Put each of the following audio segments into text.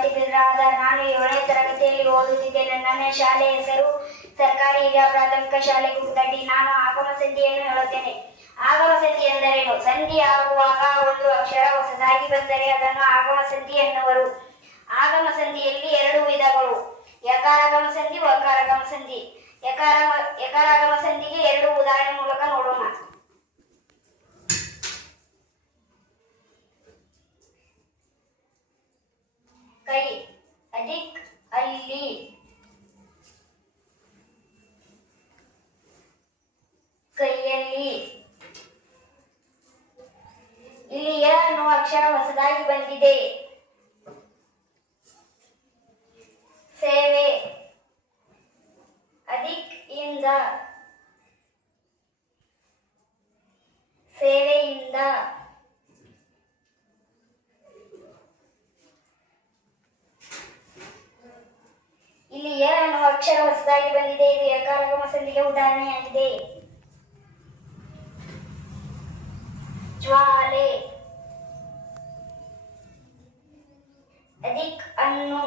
ಮಾಲತಿ ಬಿರಾದಾರ್. ನಾನು 7ನೇ ತರಗತಿಯಲ್ಲಿ ಓದುತ್ತಿದ್ದೇನೆ. ನನ್ನ ಶಾಲೆಯ ಹೆಸರು ಸರ್ಕಾರಿ ಹಿರಿಯ ಪ್ರಾಥಮಿಕ ಶಾಲೆ ಕುಕ್ಕಟ್ಟಿ. ನಾನು ಆಗಮ ಸಂಧಿಯನ್ನು ಹೇಳುತ್ತೇನೆ. ಆಗಮ ಸಂಧಿ ಎಂದರೇನು? ಸಂಧಿ ಆಗುವಾಗ ಒಂದು ಅಕ್ಷರ ಹೊಸದಾಗಿ ಬಂದರೆ ಅದನ್ನು ಆಗಮ ಸಂಧಿ ಎನ್ನುವರು. ಆಗಮ ಸಂಧಿಯಲ್ಲಿ 2 ವಿಧಗಳು: ಯಕಾರಾಗಮ ಸಂಧಿ, ವಕಾರಾಗಮ ಸಂಧಿ. ಯಕಾರಾಗಮ ಸಂಧಿಗೆ 2 ಉದಾಹರಣೆ ಮೂಲಕ ನೋಡೋಣ. ಕೈ, ಅಧಿಕ್, ಅಲ್ಲಿ. ಕೈಯಲ್ಲಿ. ಇಲ್ಲಿ ಯ ಅನ್ನುವ ಅಕ್ಷರ ಹೊಸದಾಗಿ ಬಂದಿದೆ. ಸೇವೆ, ಅಧಿಕ್ ಇಂದ. ಸೇವೆಯಿಂದ. ಇಲ್ಲಿ ಯ ಅನ್ನುವ ಅಕ್ಷರ ಹೊಸದಾಗಿ ಬಂದಿದೆ. ಇದು ಯಕಾರಾಗಮ ಸಂಧಿಗೆ ಉದಾಹರಣೆಯಾಗಿದೆ. ಜ್ವಾಲೆ, ಅಧಿಕ್ ಅನ್ನು.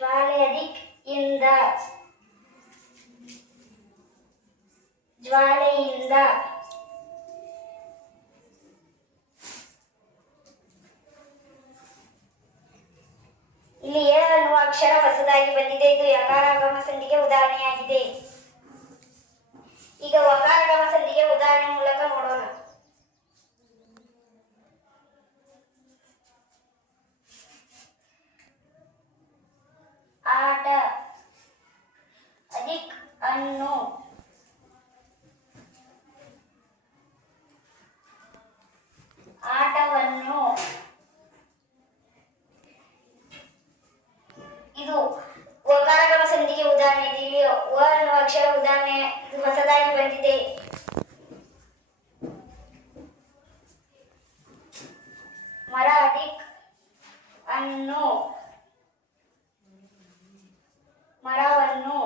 ಜ್ವಾಲೆ ಅಧಿಕ್ ಇಂದ. ಜ್ವಾಲೆಯಿಂದ. ಇಲ್ಲಿ ಯ ಅನ್ನುವ ಅಕ್ಷರ ಹೊಸದಾಗಿ ಬಂದಿದೆ. ಇದು ಯಕಾರಾಗಮ ಸಂಧಿಗೆ ಉದಾಹರಣೆಯಾಗಿದೆ. ಈಗ ವಕಾರಾಗಮ ಸಂಧಿಗೆ ಉದಾಹರಣೆ ಮೂಲಕ ನೋಡೋಣ. ಆಟ, ಅಧಿಕ್ ಅನ್ನು. ಆಟವನ್ನು. ಇದು ವಕಾರಾಗಮ ಸಂಧಿಗೆ ಉದಾಹರಣೆ ಇದೆ. ಇಲ್ಲಿ ವ ಅನ್ನುವ ಅಕ್ಷರ ಉದಾಹರಣೆ ಹೊಸದಾಗಿ ಬಂದಿದೆ. ಮರ, ಅಧಿಕ್ ಅನ್ನು. ಮರವನ್ನು.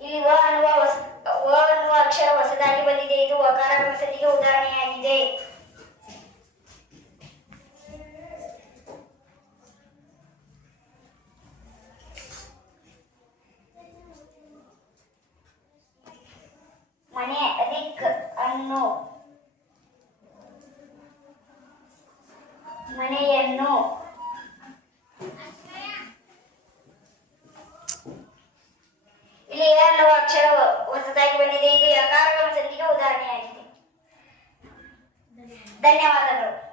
ಇಲ್ಲಿ ವ ಅನ್ನುವ ಅಕ್ಷರ ಹೊಸದಾಗಿ ಬಂದಿದೆ. ಇದು ವಕಾರಾಗಮ ಸಂಧಿಗೆ ಉದಾಹರಣೆಯಾಗಿದೆ. ಮನೆ, ಅಧಿಕ್ ಅನ್ನು. ಮನೆಯನ್ನು. ಇಲ್ಲಿ ಯ ಅನ್ನುವ ಅಕ್ಷರ ಹೊಸದಾಗಿ ಬಂದಿದೆ. ಇದು ಯಕಾರಾಗಮ ಸಂಧಿಗೆ ಉದಾಹರಣೆಯಾಗಿದೆ. ಧನ್ಯವಾದಗಳು.